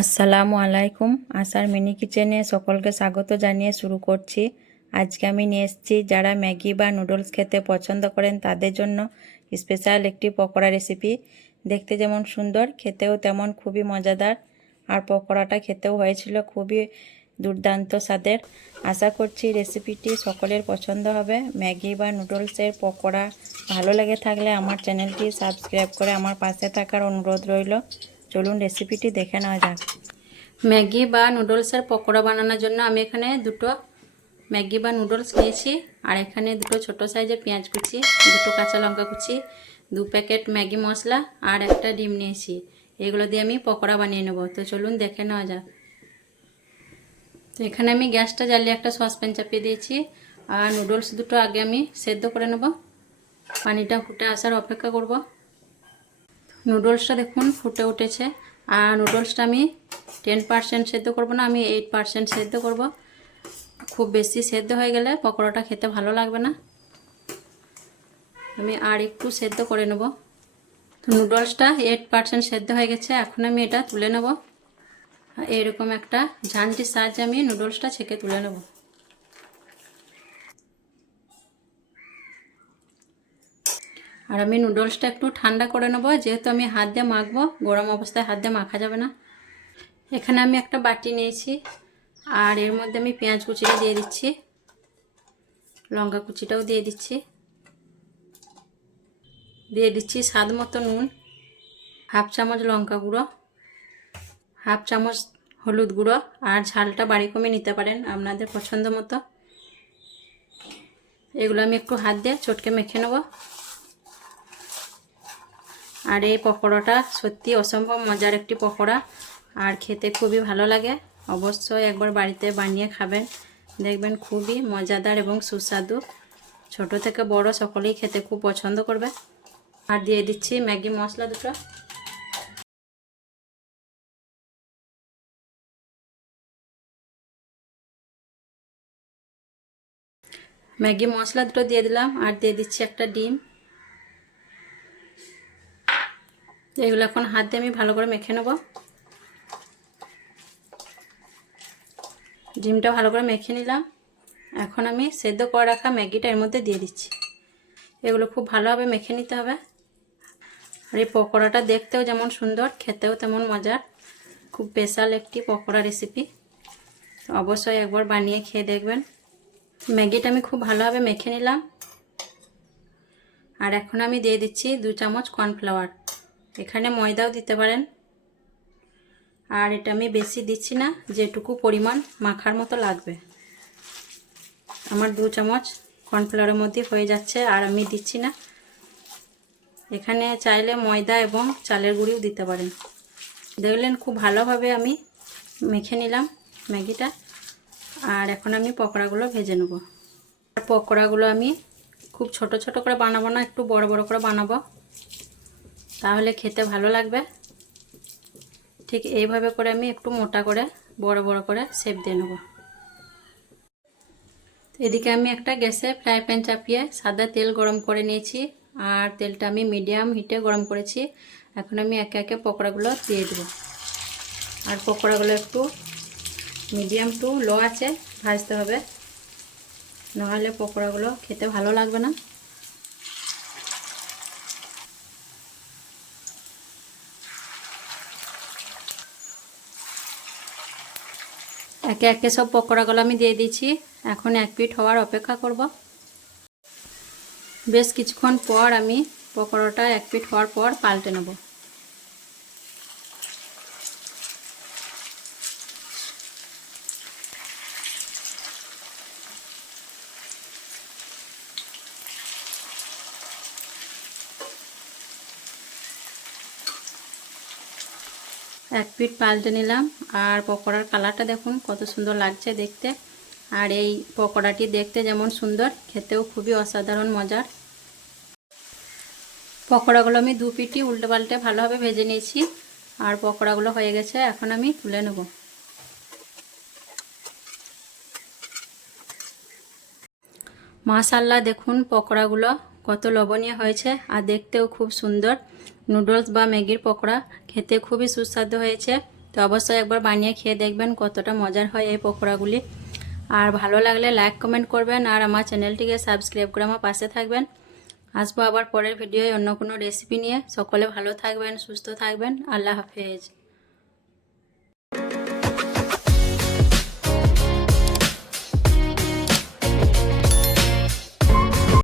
আসসালামু আলাইকুম। আসার মিনি কিচেনে সকলকে স্বাগত জানিয়ে শুরু করছি। আজকে আমি নিয়ে এসেছি যারা ম্যাগি বা নুডলস খেতে পছন্দ করেন তাদের জন্য স্পেশাল একটি পকোড়া রেসিপি। দেখতে যেমন সুন্দর, খেতেও তেমন খুবই মজাদার। আর পকোড়াটা খেতেও হয়েছিল খুবই দুর্দান্ত স্বাদের। আশা করছি রেসিপিটি সকলের পছন্দ হবে। ম্যাগি বা নুডলসের পকোড়া ভালো লেগে থাকলে আমার চ্যানেলটি সাবস্ক্রাইব করে আমার পাশে থাকার অনুরোধ রইল। চলুন রেসিপিটি দেখে নেওয়া যাক। ম্যাগি বা নুডলসের পকোড়া বানানোর জন্য আমি এখানে দুটো ম্যাগি বা নুডলস নিয়েছি। আর এখানে দুটো ছোট সাইজের পেঁয়াজ কুচি, দুটো কাঁচা লঙ্কা কুচি, দু প্যাকেট ম্যাগি মশলা আর একটা ডিম নিয়েছি। এগুলো দিয়ে আমি পকোড়া বানিয়ে নেব। তো চলুন দেখে নেওয়া যাক। তো এখানে আমি গ্যাসটা জ্বালিয়ে একটা সসপ্যান চাপিয়ে দিয়েছি। আর নুডলস দুটো আগে আমি সেদ্ধ করে নেব। পানিটা ফুটে আসার অপেক্ষা করব। নুডলসটা দেখুন, ফুটে উঠেছে। আর নুডলসটা আমি টেন পারসেন্ট সেদ্ধ করব না, আমি এইট পারসেন্ট সেদ্ধ করব। খুব বেশি সেদ্ধ হয়ে গেলে পকোড়াটা খেতে ভালো লাগবে না। আমি আর একটু সেদ্ধ করে নেব। তো নুডলসটা এইট পারসেন্ট সেদ্ধ হয়ে গেছে, এখন আমি এটা তুলে নেব। এরকম একটা ঝান্টির সাহায্যে আমি নুডলসটা ছেঁকে তুলে নেব। আর আমি নুডলসটা একটু ঠান্ডা করে নেব, যেহেতু আমি হাত দিয়ে মাখবো, গরম অবস্থায় হাত দিয়ে মাখা যাবে না। এখানে আমি একটা বাটি নিয়েছি, আর এর মধ্যে আমি পেঁয়াজ কুচিটা দিয়ে দিচ্ছি, লঙ্কা কুচিটাও দিয়ে দিচ্ছি। দিয়ে দিচ্ছি স্বাদ মতো নুন, হাফ চামচ লঙ্কা গুঁড়ো, হাফ চামচ হলুদ গুঁড়ো, আর ঝালটা বাড়ি কমে নিতে পারেন আপনাদের পছন্দ মতো। এগুলো আমি একটু হাত দিয়ে চটকে মেখে নেব। আর এই পকোড়াটা সত্যি অসম্ভব মজার একটি পকোড়া। আর খেতে খুবই ভালো লাগে। অবশ্যই একবার বাড়িতে বানিয়ে খাবেন। দেখবেন খুবই মজাদার এবং সুস্বাদু। ছোট থেকে বড় সকলেই খেতে খুব পছন্দ করবে। আর দিয়ে দিচ্ছি ম্যাগি মশলা দুটো। ম্যাগি মশলা দুটো দিয়ে দিলাম। আর দিয়ে দিচ্ছি একটা ডিম। এগুলো এখন হাত দিয়ে আমি ভালো করে মেখে নেব। ডিমটা ভালো করে মেখে নিলাম। এখন আমি সেদ্ধ করে রাখা ম্যাগিটা এর মধ্যে দিয়ে দিচ্ছি। এগুলো খুব ভালোভাবে মেখে নিতে হবে। আর এই পকোড়াটা দেখতেও যেমন সুন্দর, খেতেও তেমন মজার। খুব স্পেশাল একটি পকোড়া রেসিপি অবশ্যই একবার বানিয়ে খেয়ে দেখবেন। ম্যাগিটা আমি খুব ভালোভাবে মেখে নিলাম। আর এখন আমি দিয়ে দিচ্ছি দু চামচ কর্নফ্লাওয়ার এখানে ময়দাও দিতে পারেন। আর এটা আমি বেশি দিচ্ছি না, যেটুকু পরিমাণ মাখার মতো লাগবে। আমার দু চামচ কর্নফ্লাওয়ারের মধ্যে হয়ে যাচ্ছে, আর আমি দিচ্ছি না। এখানে চাইলে ময়দা এবং চালের গুঁড়িও দিতে পারেন। দেখলেন খুব ভালোভাবে আমি মেখে নিলাম ম্যাগিটা। আর এখন আমি পকোড়াগুলো ভেজে নেব। আর পকোড়াগুলো আমি খুব ছোট ছোট করে বানাবো না, একটু বড় বড় করে বানাবো। তাহলে খেতে ভালো লাগবে। ঠিক এইভাবে করে আমি একটু মোটা করে, বড় বড় করে শেপ দিয়ে নেব। এদিকে আমি একটা গ্যাসে ফ্রাই প্যান চাপিয়ে সাদা তেল গরম করে নিয়েছি, আর তেলটা আমি মিডিয়াম হিটে গরম করেছি। এখন আমি একে একে পকোড়াগুলো দিয়ে দেবো। আর পকোড়াগুলো একটু মিডিয়াম টু লো আছে, ভাজতে হবে। নাহলে পকোড়াগুলো খেতে ভালো লাগবে না। একে একে সব পকোড়াগুলো আমি দিয়ে দিচ্ছি এখন এক পিট হওয়ার অপেক্ষা করব। বেশ কিছুক্ষণ পর আমি পকোড়াটা এক পিট হওয়ার পর পাল্টে নেব। এক পিঠ পাল্টে নিলাম। আর পকোড়ার কালারটা দেখুন, কত সুন্দর লাগছে দেখতে। আর এই পকোড়াটি দেখতে যেমন সুন্দর, খেতেও খুবই অসাধারণ মজার। পকোড়াগুলো আমি দু পিটি উল্টে পাল্টে ভালোভাবে ভেজে নিয়েছি। আর পকোড়াগুলো হয়ে গেছে, এখন আমি তুলে নেব। মাশাল্লাহ দেখুন পকোড়াগুলো কত লবণীয় হয়েছে আর দেখতেও খুব সুন্দর। নুডলস বা ম্যাগির পকোড়া খেতে খুবই সুস্বাদু হয়েছে। তো অবশ্যই একবার বানিয়ে খেয়ে দেখবেন কতটা মজার হয় এই পকোড়াগুলি। আর ভালো লাগলে লাইক, কমেন্ট করবেন আর আমার চ্যানেলটিকে সাবস্ক্রাইব করে আমার পাশে থাকবেন। আসব আবার পরের ভিডিওয় অন্য কোনো রেসিপি নিয়ে। সকলে ভালো থাকবেন, সুস্থ থাকবেন। আল্লাহ হাফেজ।